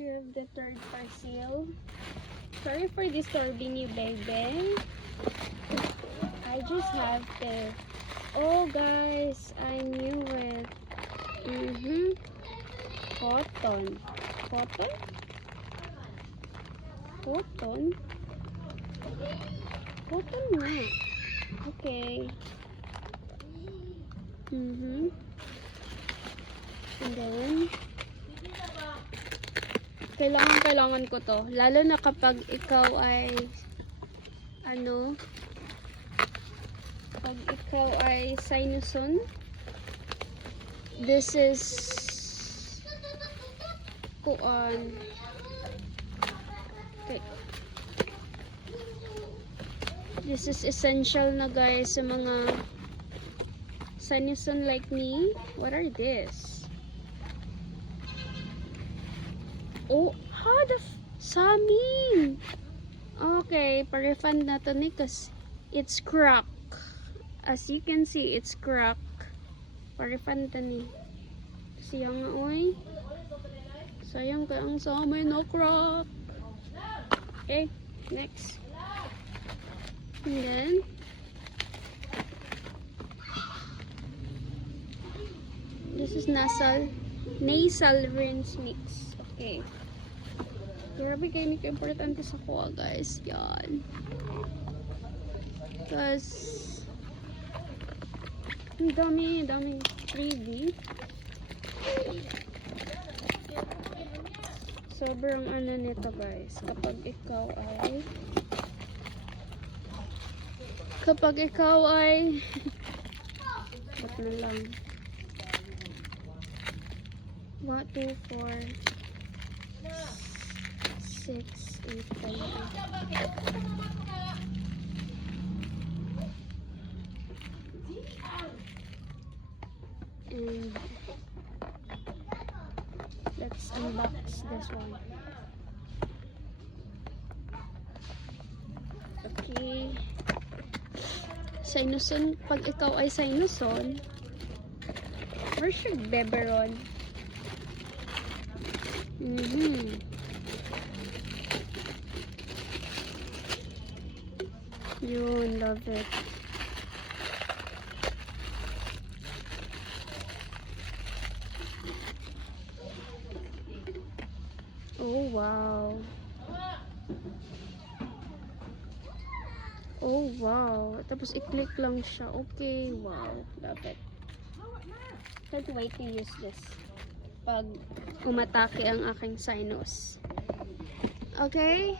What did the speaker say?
we have the third parcel. Sorry for disturbing you, baby. I just have to. Oh, guys, I knew it. Cotton. Cotton? Cotton? Cotton nga. Okay. And then, kailangan ko to. Lalo na kapag ikaw ay, pag ikaw ay sinuson. This is, kuan. Okay. This is essential na guys sa mga sinuson like me. What are this? Oh, how the samin. Okay, pa-refund na to ni kasi it's crack. As you can see, it's crack. Pa-refund na ni. Sayang nga, oy. Sayang ka ang samin na crack. Okay, next. And then, this is nasal rinse mix. Okay. Grabe kayo nito importante sa kuha, guys. Yan. Because, ang daming freebie. Sobrang nito, guys. Kapag ikaw ay ba't na lang 1, 2, 4 6, 8, 9, and let's unbox this one. Okay. Sinuson, pag ikaw ay sinuson, where should beberon? Yun, love it. Oh, wow. Oh, wow. Tapos, i-click lang siya. Okay, wow. Love it. Can't wait to use this pag umatake ang aking sinus. Okay?